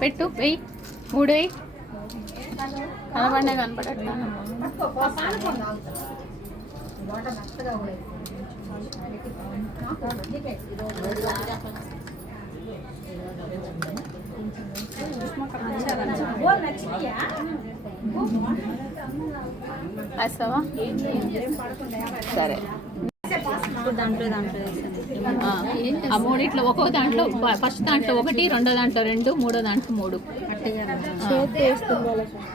పెట్టు వెయ్యి 3 వెయ్యి కనపడే కనపడట్లా వేస్తావా సరే ఆ మూడిట్లో ఒక్కో దాంట్లో ఫస్ట్ దాంట్లో 1, రెండో దాంట్లో 2, మూడో దాంట్లో 3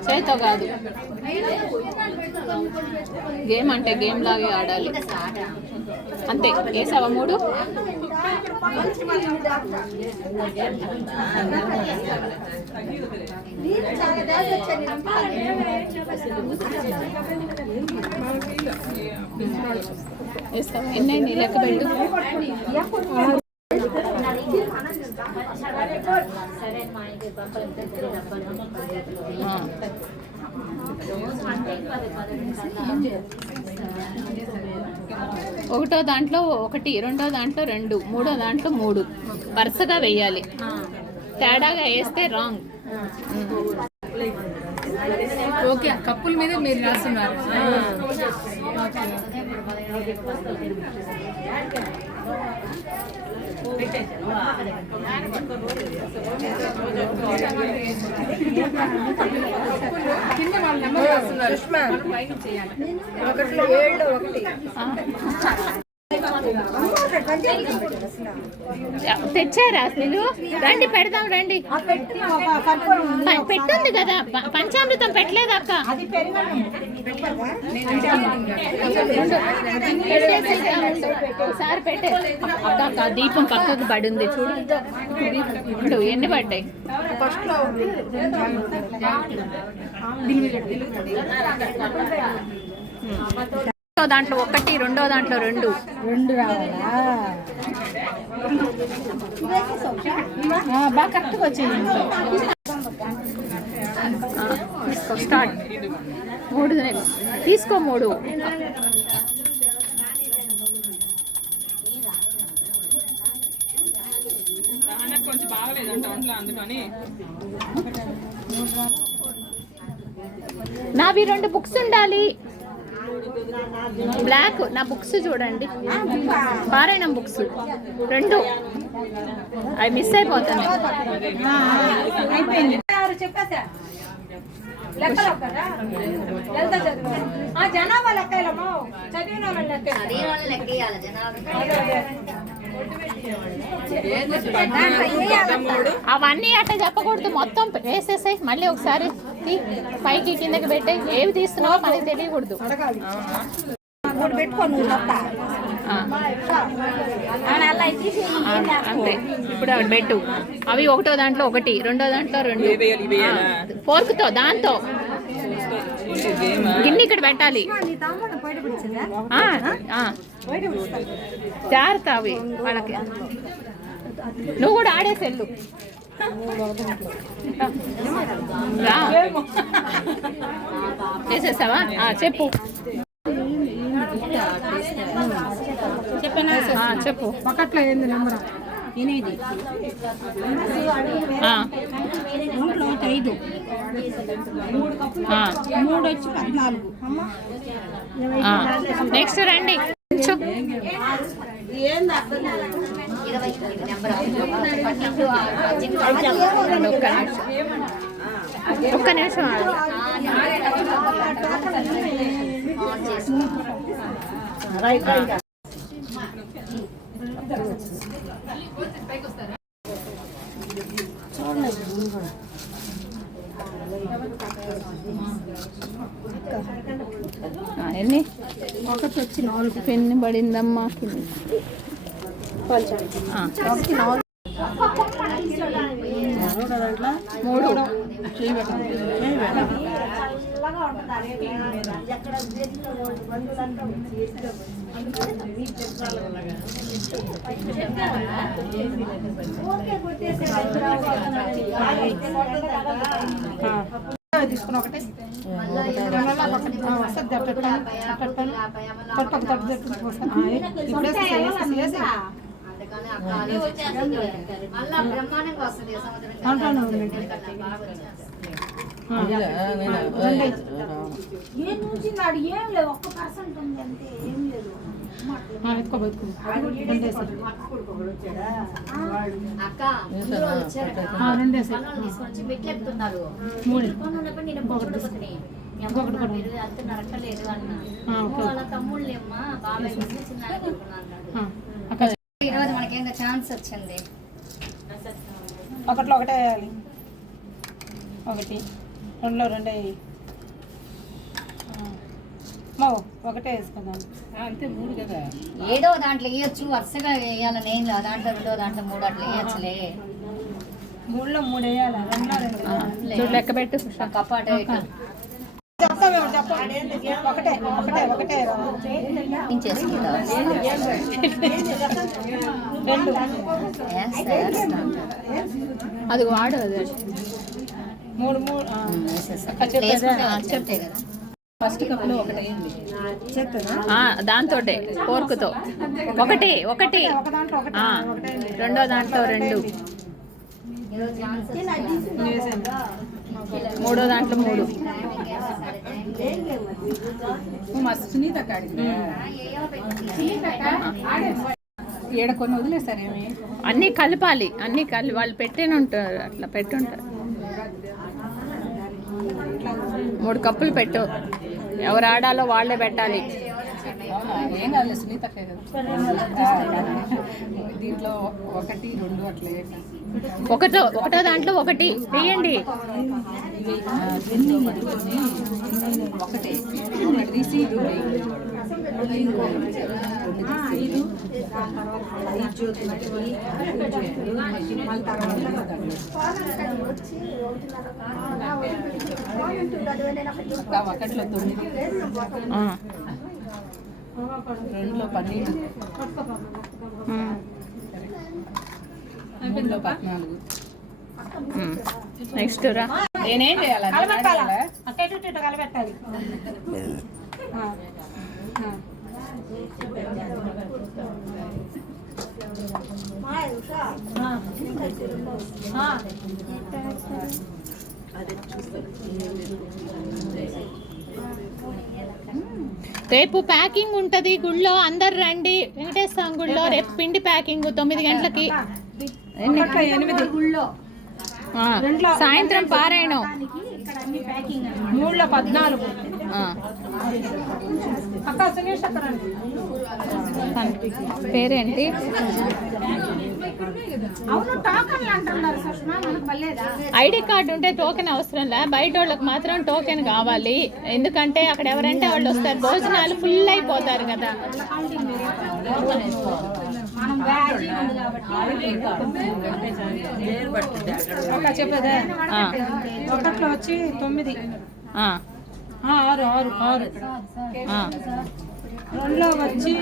చేతో కాదు గేమ్ అంటే గేమ్ లాగే ఆడాలి అంతే వేసావా 3 వేస్తావా ఎన్ని లెక్క పెట్టు ఒకటో దాంట్లో 1, రెండో దాంట్లో 2, మూడో దాంట్లో 3 వరుసగా వేయాలి తేడాగా వేస్తే రాంగ్ ఓకే కప్పుల మీద మీరు రాస్తున్నారు కింద వాళ్ళ నెంబర్ రాస్తున్నారు 1 తెచ్చారా అసలు రండి పెడదాం రండి పెట్టింది కదా పంచామృతం పెట్టలేదు అక్క ఒకసారి పెట్టే అక్క దీపం పక్కకు పడింది చూడు ఎన్ని పడ్డాయి దాంట్లో 1, రెండో దాంట్లో 2 రావాలా బాగా కరెక్ట్గా వచ్చేది స్టార్ట్ 3 తీసుకో 3 కొంచెం బాగలేదంట ఒంట్లో అందుకని నావి 2 బుక్స్ ఉండాలి బ్లాక్ నా బుక్స్ చూడండి పారాయణం బుక్స్ 2 అవి మిస్ అయిపోతున్నాయి అవన్నీ అట్లా చెప్పకూడదు మొత్తం వేసేసాయి మళ్ళీ ఒకసారి పైకి కిందకి పెట్టే ఏవి తీస్తున్నావో మనకి తెలియకూడదు అంతే ఇప్పుడు అవి పెట్టు అవి ఒకటో దాంట్లో 1, రెండో దాంట్లో 2 ఫోర్క్తో దాంతో గిన్నె ఇక్కడ పెట్టాలి జాగ్రత్త అవి వాళ్ళకి నువ్వు కూడా ఆడేసెళ్ళు వేసేసావా చెప్పు చెప్పు ఒకట్లో ఏంది నెంబర్ 8 5 3 వచ్చి 14 నెక్స్ట్ రండి ఒక్క నిమిషం ఎన్ని ఒకటి వచ్చి 4 పెన్ను పడిందమ్మా 3 తీసుకుని ఒకటి కానీ అక్క ఆలోచించి మళ్ళా బ్రహ్మాండంగా వస్తుంది సముద్రం బాగా ఏం చూసినాడు ఏం లేదు 1% ఉంది అంతే ఏం లేదు అక్క ముందు రోజు వచ్చారు పనులు తీసుకొచ్చి మెట్లు ఎక్కుతున్నారు పనులు ఉన్నప్పుడు నేను కూర్చోబెట్టుకుని మీరు వెళ్తున్నారు అక్కర్లేదు అన్నా వాళ్ళ తమ్ముళ్ళేమ్మా బాబాయ్ చిన్న అనుకున్నాను ఈరోజు మనకేందో ఛాన్స్ వచ్చింది ఒకటిలో ఒకటే వేయాలి ఒకటి రెండులో రెండే వేయి ఒకటే వేసుకుందాం అంతే 3 కదా. ఏదో దాంట్లో వేయొచ్చు వరుసగా వేయాలని ఏం లేదు దాంట్లో రెండో దాంట్లో 3 అట్లా వేయచ్చులే 3లో 3 వేయాలి 2లో 2 చూడు లెక్క పెట్టు కపాట చెప్తామేమో చెప్పండి ఒకటే ఒకటే ఒకటే అది వాడు అది 3 చెప్తే కదా ఫస్ట్ కప్లో ఒకటి అయింది. దాంతో పోర్కుతో ఒకటి ఒకటి రెండో దాంట్లో 2 ఈరోజు ఛాన్స్ వచ్చింది. మూడో దాంట్లో 3 మస్తు సునీత కాడికి ఏడ కొన్ని వదిలేసారేమి అన్నీ కలపాలి అన్నీ వాళ్ళు పెట్టినుంటారు అట్లా పెట్టుంటారు 3 కప్పులు పెట్టు ఎవరు ఆడాలో వాళ్ళే పెట్టాలి ఏం కాదు సునీతకే కదా దీంట్లో 1 2 అట్లా ఒకటో దాంట్లో 1 వేయండి ఒకటి తీసి ఒకటిలో 9 2లో 12 3లో 14 నెక్స్ట్ రా నేనేం చేయాలి కలబెట్టాలి అట్ట ఇటు కలబెట్టాలి రేపు ప్యాకింగ్ ఉంటది గుళ్ళో అందరు రండి వెంకటేశ్వర స్వామి గుళ్ళో రేపు పిండి ప్యాకింగ్ 9 గంటలకి సాయంత్రం పారాయణం 3లో 14 అక్క సునీష్ అక్క పేరేంటి అవును టోకన్లు అంటున్నారు సుష్మా మనకు పర్లేదా ఐడి కార్డు ఉంటే టోకెన్ అవసరం లే బయట వాళ్ళకి మాత్రం టోకెన్ కావాలి ఎందుకంటే అక్కడ ఎవరంటే వాళ్ళు వస్తారు భోజనాలు ఫుల్ అయిపోతారు కదా మనం బ్యాజీ ఉంది కాబట్టి చెప్పేదే ఒకటిలో వచ్చి 9 6 6 6 రెండులో వచ్చి